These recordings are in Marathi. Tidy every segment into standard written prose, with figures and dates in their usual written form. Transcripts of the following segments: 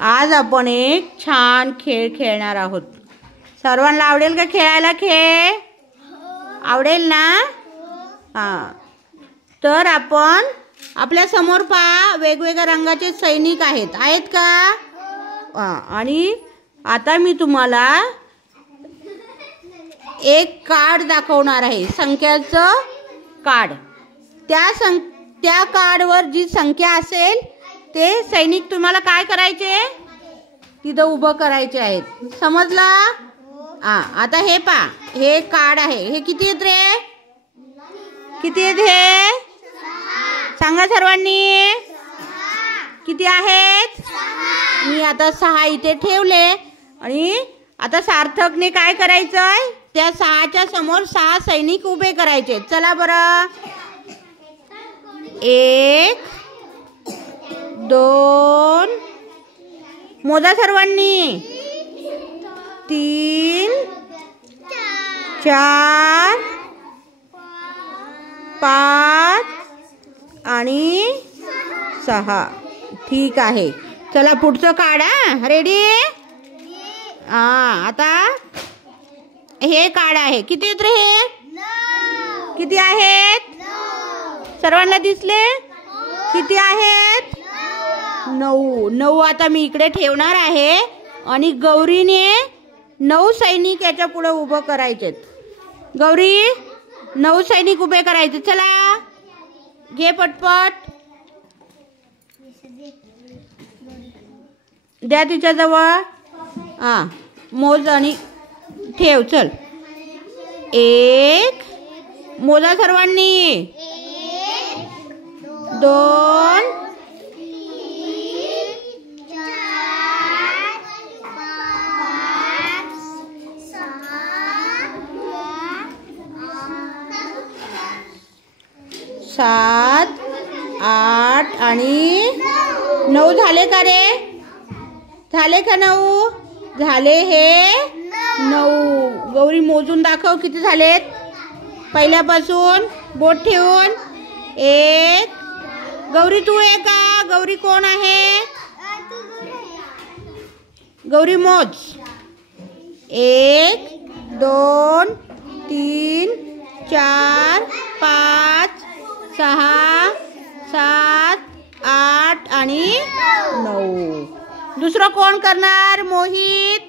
आज आपण एक छान खेळ खेळणार आहोत। सर्वांना आवडेल का खेळायला? खेळ आवडेल ना? हां, तर आपण आपल्या समोर पहा, वेगवेगळ्या रंगाचे सैनिक आहेत का? आणि आता मी तुम्हाला एक कार्ड दाखवणार आहे, संख्याचं कार्ड। त्या कार्डवर जी संख्या असेल ते सैनिक तुम्हाला काय करायचे? तिथं उभं करायचे आहेत। समजलं? आता हे पहा, हे कार्ड आहे, हे किती आहेत रे? किती आहेत हे? सांगा सर्वांनी, किती आहेत? मी आता 6 इथे ठेवले आणि आता सार्थकने काय करायचंय? त्या 6च्या समोर 6 सैनिक उभे करायचे। चला बरं, 1 2 मोजा सर्वांनी, 3 4 5 आणि 6। ठीक आहे, चला पुढचं काढा। रेडी? आता हे कार्ड आहे, किती आहेत रे हे? किती आहेत? सर्वांना दिसले? किती आहेत? 9। आता मी इकडे ठेवणार आहे आणि गौरीने 9 सैनिक याच्या पुढे उभं करायचे। गौरी, 9 सैनिक उभे करायचे। चला घे पटपट, द्या तिच्याजवळ। मोज आणि ठेव। चल, 1 मोजा सर्वांनी, 2 7 8 आणि 9 झाले का रे? झाले का 9? झाले हे 9। गौरी मोजून दाखव किती झालेत पहिल्यापासून, बोट ठेवून। 1 गौरी तू आहे का? गौरी कोण आहे? गौरी मोज। 1 2 3 4 5 6 7 8 आणि 9। दुसरं कोण करणार? मोहित।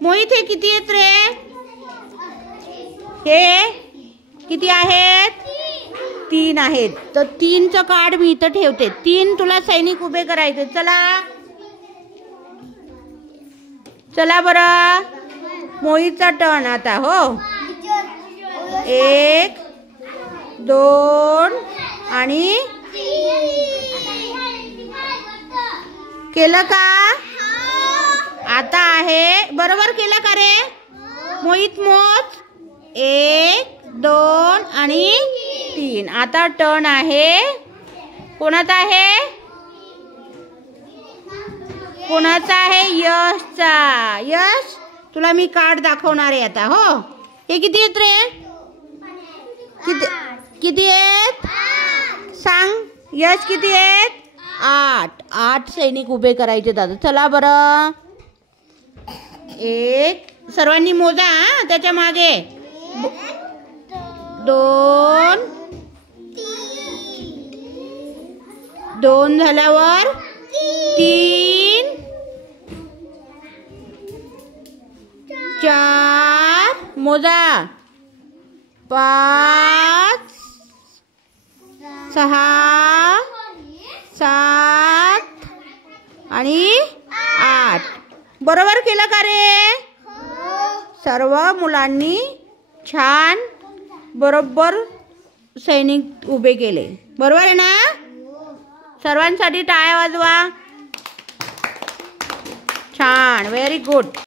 मोहित, हे किती आहेत रे? हे किती आहेत? 3 आहेत। तर 3चं कार्ड मी इथं ठेवते। 3 तुला सैनिक उभे करायचे। चला बरं, मोहितचा टर्न आता। हो, 1 2 आणि केलं का? आता आहे, बरोबर केलं का रे? मोहित मोज, 1 2 आणि 3। आता टर्न आहे कोणाचा आहे? कोणाचा आहे? यशचा। यश, तुला मी कार्ड दाखवणार आहे आता। हो, हे किती आहेत रे? किती आहेत? सांग यश, किती आहेत? 8 सैनिक उभे करायचे दादा। चला बरं, 1 सर्वांनी मोजा त्याच्या मागे, 2 झाल्यावर 3 4 मोजा, 5 6 7 आणि 8। बरोबर केलं का रे? सर्व मुलांनी छान बरोबर सैनिक उभे केले। बरोबर आहे ना? सर्वांसाठी टाळ्या वाजवा। छान, व्हेरी गुड।